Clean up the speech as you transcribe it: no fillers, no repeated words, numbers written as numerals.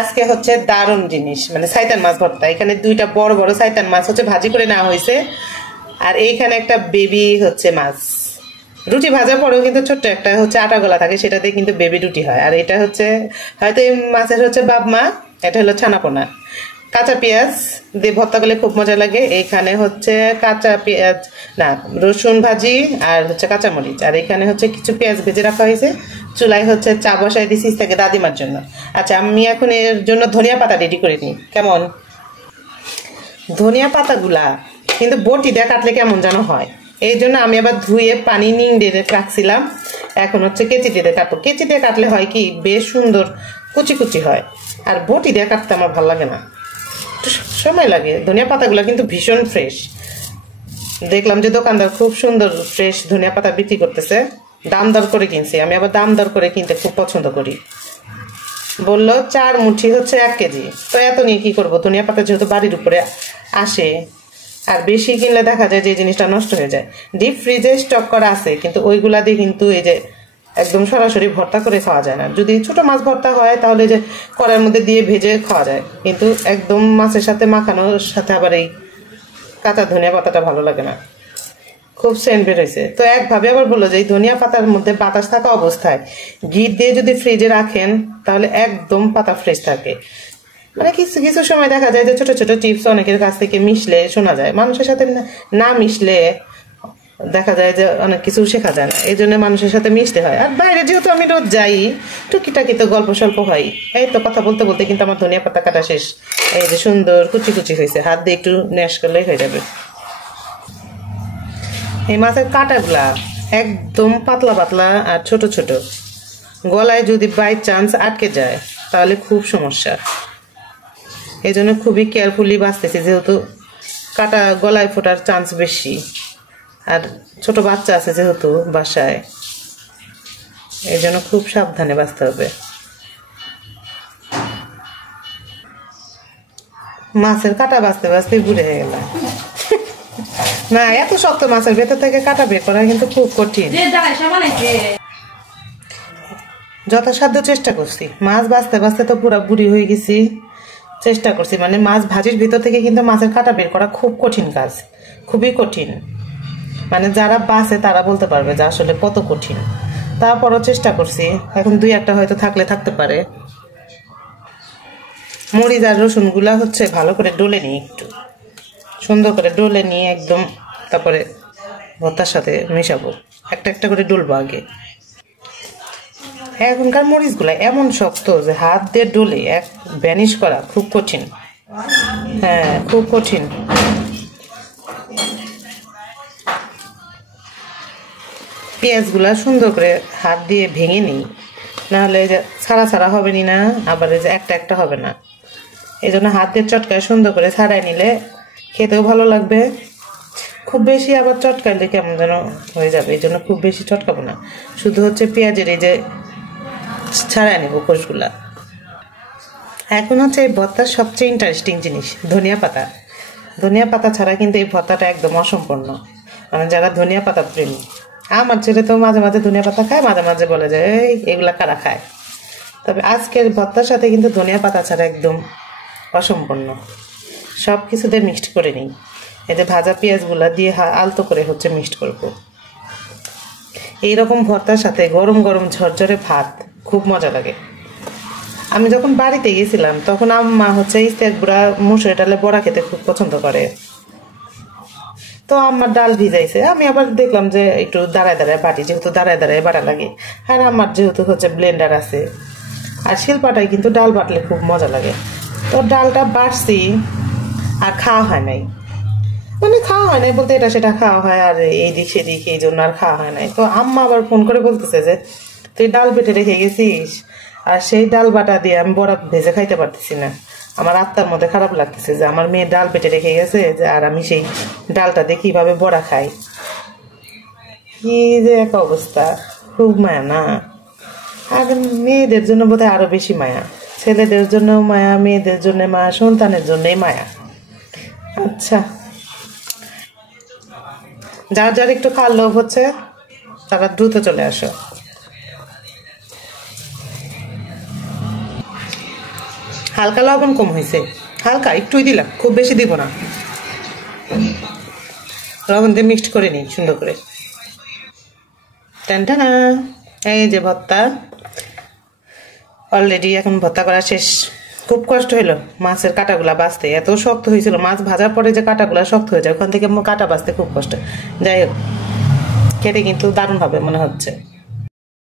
আজকে হচ্ছে দারুণ জিনিস, মানে শয়তান মাছ ভর্তা। এখানে দুইটা বড় বড় শয়তান মাছ হচ্ছে ভাজি করে নেওয়া হয়েছে, আর এইখানে একটা বেবি হচ্ছে মাছ। রুটি ভাজার পরেও কিন্তু ছোট্ট একটা হচ্ছে আটা গলা থাকে, সেটাতে কিন্তু বেবি রুটি হয়। আর এটা হচ্ছে হয়তো এই মাছের হচ্ছে বাবমা, এটা হলো ছানাপোনা। কাঁচা পেঁয়াজ দিয়ে ভর্তা করলে খুব মজা লাগে। এইখানে হচ্ছে কাঁচা পেঁয়াজ না রসুন ভাজি আর হচ্ছে কাঁচামরিচ, আর এখানে হচ্ছে কিছু পেঁয়াজ ভেজে রাখা হয়েছে। চুলায় হচ্ছে চা বসাই দিছি থেকে দাদিমার জন্য। আচ্ছা, আমি এখন এর জন্য ধনিয়া পাতা রেডি করে নিই। কেমন ধনিয়া পাতাগুলা কিন্তু বটি দিয়ে কাটলে কেমন যেন হয়, এই জন্য আমি আবার ধুয়ে পানি নিংড়ে রাখছিলাম। এখন হচ্ছে কেচি দিয়ে কাটবো। কেচি দিয়ে কাটলে হয় কি বেশ সুন্দর কুচি কুচি হয়, আর বটি দিয়ে কাটতে আমার ভালো লাগে না, সময় লাগে। ধনিয়া পাতাগুলো কিন্তু ভীষণ ফ্রেশ। দেখলাম যে দোকানদার খুব সুন্দর ফ্রেশ ধনিয়া পাতা বিক্রি করতেছে, দাম দর করে কিনছি। আমি আবার দাম দর করে কিনতে খুব পছন্দ করি। বললো 4 মুঠি হচ্ছে 1 কেজি। তো এত নিয়ে কি করবো, ধনিয়া পাতা যেহেতু বাড়ির উপরে আসে, আর বেশি কিনলে দেখা যায় যে জিনিসটা নষ্ট হয়ে যায়। ডিপ ফ্রিজে স্টক করা আছে, কিন্তু ওইগুলা দিয়ে কিন্তু এই যে একদম সরাসরি ভর্তা করে খাওয়া যায় না। যদি ছোট মাছ ভর্তা হয় তাহলে যে কড়াইয়ের মধ্যে দিয়ে ভেজে খাওয়া যায়, কিন্তু একদম মাছের সাথে মাখানোর সাথে আবার এই কাঁচা ধনিয়া পাতাটা ভালো লাগে না, খুব সেন্ট বের হয়েছে। তো একভাবে আবার বললো যে এই ধনিয়া পাতার মধ্যে বাতাস থাকা অবস্থায় ঘি দিয়ে যদি ফ্রিজে রাখেন তাহলে একদম পাতা ফ্রেশ থাকে। মানে কিছু কিছু সময় দেখা যায় যে ছোট ছোট টিপস অনেকের কাছ থেকে মিশলে শোনা যায়, মানুষের সাথে না মিশলে দেখা যায় যে অনেক কিছু শেখা যায় না। এই জন্য মানুষের সাথে মিশতে হয়। আর বাইরে যেহেতু আমি রোজ যাই, টুকিটাকি তো গল্প স্বল্প হয়। এই তো কথা বলতে বলতে কিন্তু আমার ধনিয়া পাতা কাটা শেষ। এই যে সুন্দর কুচি কুচি হয়েছে, হাত দিয়ে একটু ন্যাশ করলেই হয়ে যাবে। এই মাছের কাঁটাগুলা একদম পাতলা পাতলা আর ছোট ছোট, গলায় যদি বাই চান্স আটকে যায় তাহলে খুব সমস্যা। এই জন্য খুবই কেয়ারফুলি বাঁচতেছি, যেহেতু কাটা গলায় ফোটার চান্স বেশি, আর ছোট বাচ্চা আছে যেহেতু বাসায়, এই জন্য খুব সাবধানে বাঁচতে হবে। মাছের কাটা বাঁচতে বাঁচতে বুড়ে হয়ে গেল। না, এত শক্ত মাছের ভেতর থেকে কাটা বের করা কিন্তু খুব কঠিন। যথাসাধ্য চেষ্টা করছি, মাছ বাঁচতে বাঁচতে তো পুরো বুড়ি হয়ে গেছি। চেষ্টা করছি, মানে মাছ ভাজির ভিতর থেকে কিন্তু মাছের কাটা বের করা খুব কঠিন কাজ, খুবই কঠিন। মানে যারা বাঁচে তারা বলতে পারবে যে আসলে কত কঠিন। তারপরও চেষ্টা করছি, এখন 2-1টা হয়তো থাকলে থাকতে পারে। মরিচ আর রসুনগুলা হচ্ছে ভালো করে ডলে নিই, একটু সুন্দর করে ডলে নিয়ে একদম, তারপরে ভর্তার সাথে মেশাবো। একটা একটা করে ডলবো আগে। এখনকার মরিচগুলা এমন শক্ত যে হাত দিয়ে ডলে এক ভ্যানিশ করা খুব কঠিন। হ্যাঁ, খুব কঠিন। পেঁয়াজগুলা সুন্দর করে হাত দিয়ে ভেঙে নিই, নাহলে এই যে ছাড়া ছাড়া হবে না, আবার এই যে একটা একটা হবে না। এই জন্য হাত দিয়ে চটকায় সুন্দর করে ছাড়াই নিলে খেতেও ভালো লাগবে। খুব বেশি আবার চটকাইলে কেমন যেন হয়ে যাবে, এই জন্য খুব বেশি চটকাবো না, শুধু হচ্ছে পেঁয়াজের এই যে ছাড়াই নেবো কোষগুলা। এখন হচ্ছে এই ভর্তার সবচেয়ে ইন্টারেস্টিং জিনিস ধনিয়া পাতা। ধনিয়া পাতা ছাড়া কিন্তু এই ভর্তাটা একদম অসম্পূর্ণ। মানে যারা ধনিয়া পাতা প্রেমী, আমার ছেলে তো মাঝে মাঝে ধনিয়া পাতা খায়, মাঝে মাঝে বলে যে এগুলা কারা খায়। তবে আজকের ভর্তার সাথে কিন্তু ধনিয়া পাতা ছাড়া একদম অসম্পূর্ণ। সব কিছুতে মিক্সড করে নিই। এই যে ভাজা পেঁয়াজগুলা দিয়ে আলতো করে হচ্ছে মিক্সড করবো। এইরকম ভর্তার সাথে গরম গরম ঝরঝরে ভাত খুব মজা লাগে। আমি যখন বাড়িতে গেছিলাম তখন আম্মা হচ্ছে ইস্তেক বুড়া মুসুরি ডালে বড়া খেতে খুব পছন্দ করে। তো আমার ডাল ভিজাইছে, আমি আবার দেখলাম যে একটু দাঁড়ায় দাঁড়ায় বাটি, যেহেতু দাঁড়ায় দাঁড়ায় বাটা লাগে। আর আমার যেহেতু হচ্ছে ব্লেন্ডার আছে, আর শিলপাটায় কিন্তু ডাল বাটলে খুব মজা লাগে। তো ডালটা বাটছি, আর খাওয়া হয় নাই। মানে খাওয়া হয় নাই বলতে এটা সেটা খাওয়া হয়, আর এই দিক সেদিক, এই জন্য আর খাওয়া হয় নাই। তো আম্মা আবার ফোন করে বলতেছে যে তুই ডাল বেটে রেখে গেছিস, আর সেই ডাল বাটা দিয়ে আমি বড়া ভেজে খাইতে পারতেছি না। আমার আত্মার মধ্যে খারাপ লাগতেছে যে আমার মেয়ে ডাল বেটে রেখে গেছে, যে আর আমি সেই ডালটা দিয়ে কিভাবে বড়া খাই। কি যে এক অবস্থা, খুব মায়া না? আর মেয়েদের জন্য বোধহয় আরো বেশি মায়া, ছেলেদের জন্য মায়া, মেয়েদের জন্য মায়া, সন্তানের জন্যই মায়া। আচ্ছা, যার যার একটু খাওয়ার লোভ হচ্ছে তারা দ্রুত চলে আসো। হালকা লবণ কম হয়েছে, হালকা একটুই দিলাম, খুব বেশি দিব না। লবণ দিয়ে মিক্সড করে নিই সুন্দর করে। টানটানা, এই যে ভর্তা অলরেডি এখন ভর্তা করা শেষ। খুব কষ্ট হইলো মাছের কাঁটাগুলা বাছতে, এত শক্ত হয়েছিল। মাছ ভাজার পরে যে কাঁটাগুলা শক্ত হয়ে যায়, ওখান থেকে কাঁটা বাছতে খুব কষ্ট। যাই হোক, খেতে কিন্তু দারুণ হবে মনে হচ্ছে।